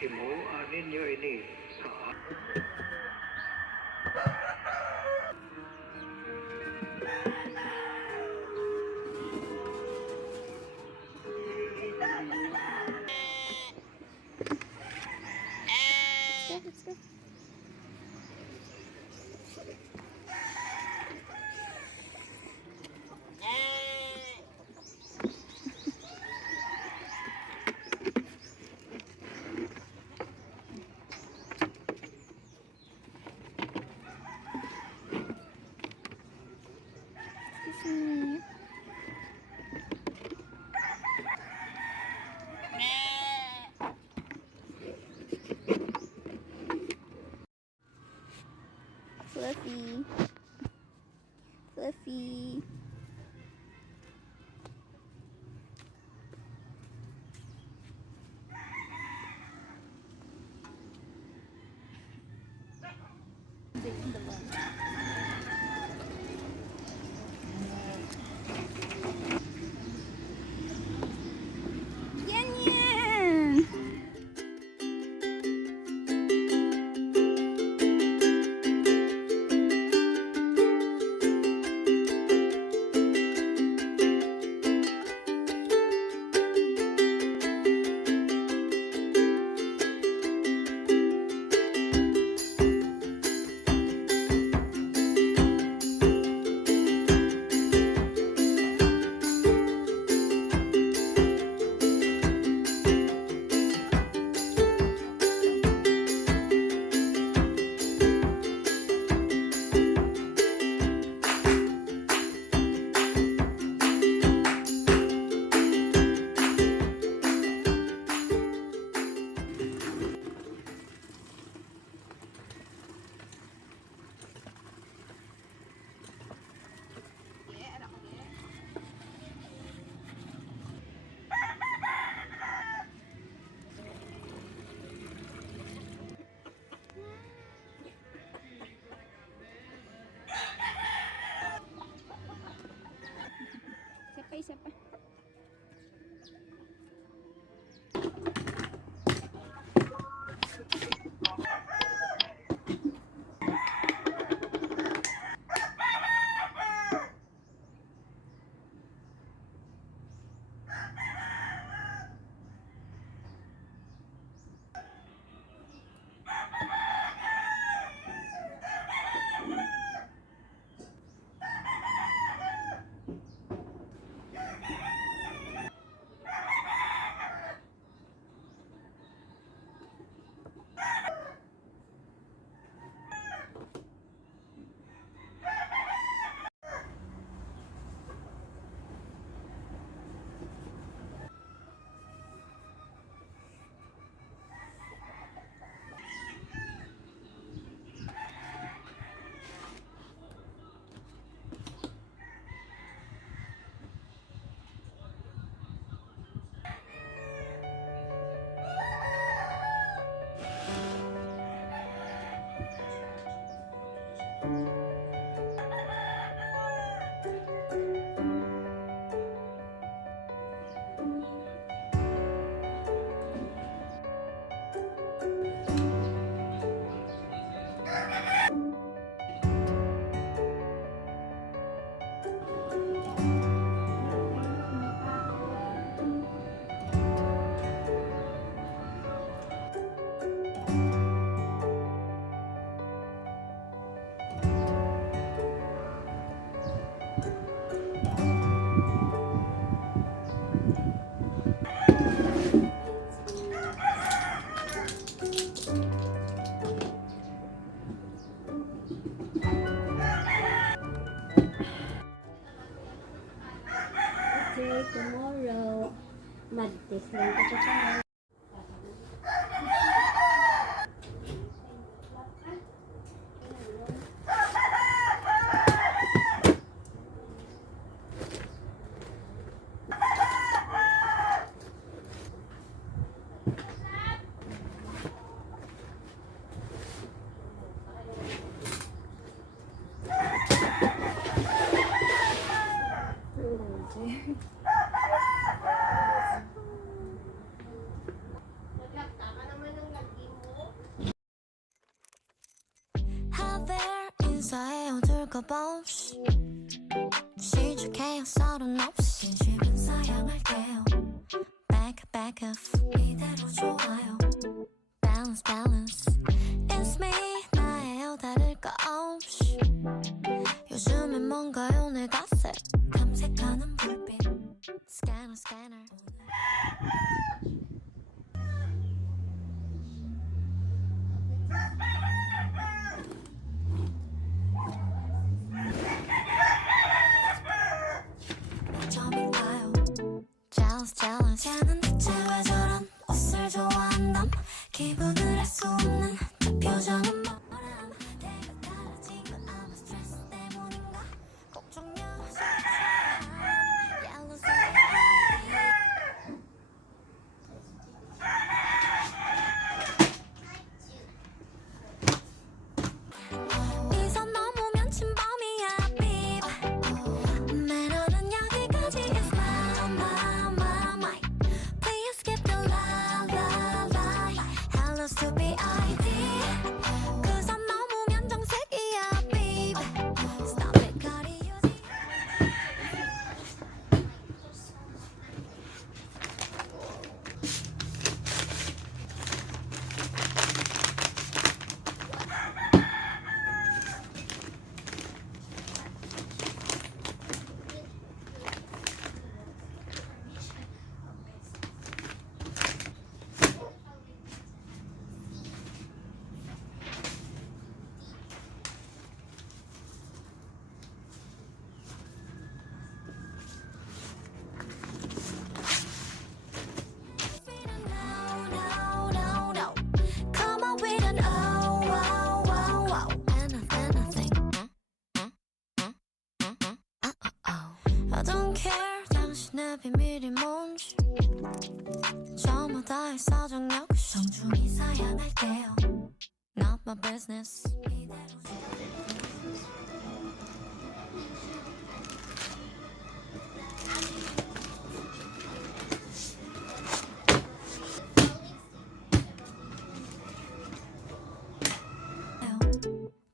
himuan ninyo ini sa Let's go. Fluffy. Fluffy. Yan yan! Isa pa. 먹어봅시 시작해요 서른 없이 진심은 사양할게요 back off 이대로 좋아요 balance it's me 나예요 다를 거 없이 요즘엔 뭔가요 내 갓색 탐색하는 불빛 scanner 점인가요 jealous 쟤는 대체 왜 저런 옷을 좋아한담 기분을 알 수 없는 그 표정은 뭐람 내가 달라진 건 아마 스트레스 때문인가 꼭 정려서 yellow 이선 넘으면 침범이야 BBIBBI 매너는 여기까지 is my please skip the lie hello to BID 그 선 넘으면 정색이야 BBIBBI stop it 거리 유지 No. Come on with an oh. Anything. I don't care. 당신의 비밀이 뭔지. 전부 다의 사정 역시 정중히 사양할게요. Not my business.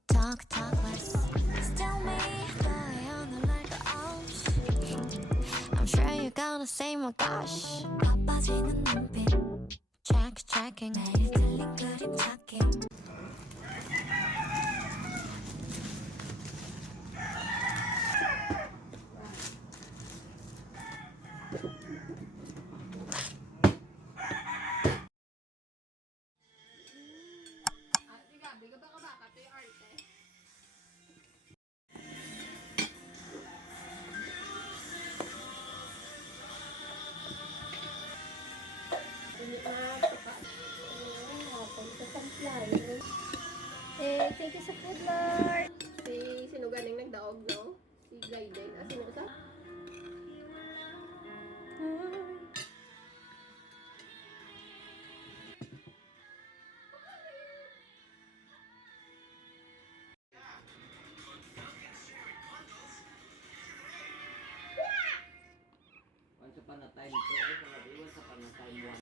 Talk less. Still me, 나의 오늘 날과 없이. I'm sure you're gonna say my gosh. 바빠지는 눈빛. Checking. 매일 틀린 그림 찾기. Thank you sa food, Lord. Sino galing nagdaog, no? Si Jaden. Sino ka? Once upon a time, once upon a time, one.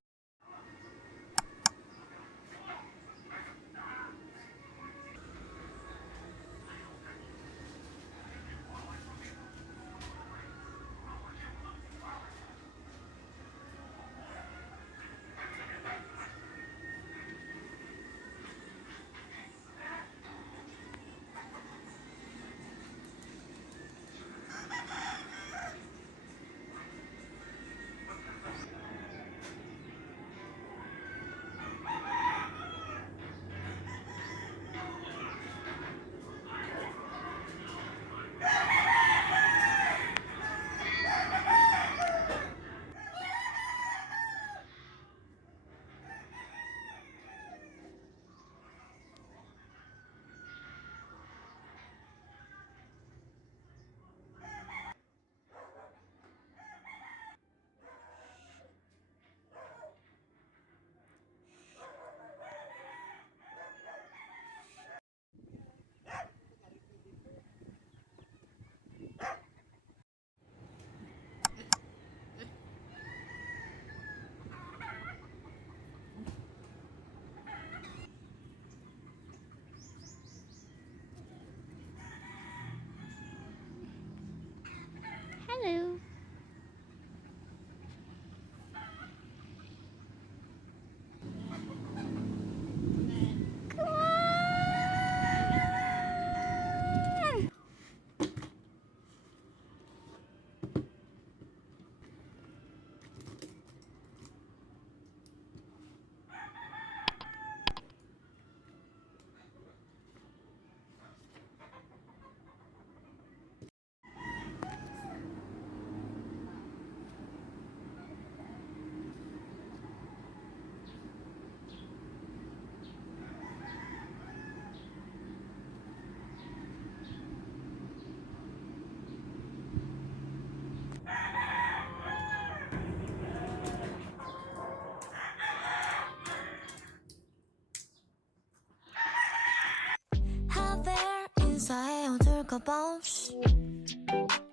없이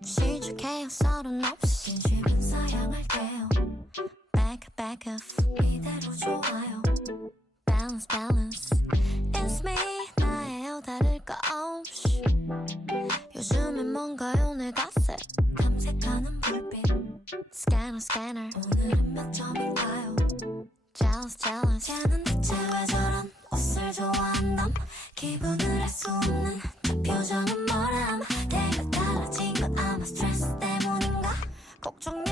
시작해요 서른 없이 진심은 사양할게요 back off 이대로 좋아요 balance It's me 나예요 다를 거 없이 요즘엔 뭔가요 내 갓색 탐색하는 불빛 scanner 오늘은 몇 점인가요 jealous 걔는 대체 왜 저런 옷을 좋아한담 기분을 알 수 없는 저 표정은 뭐람 내가 달라진 건 아마 스트레스 때문인가 걱정이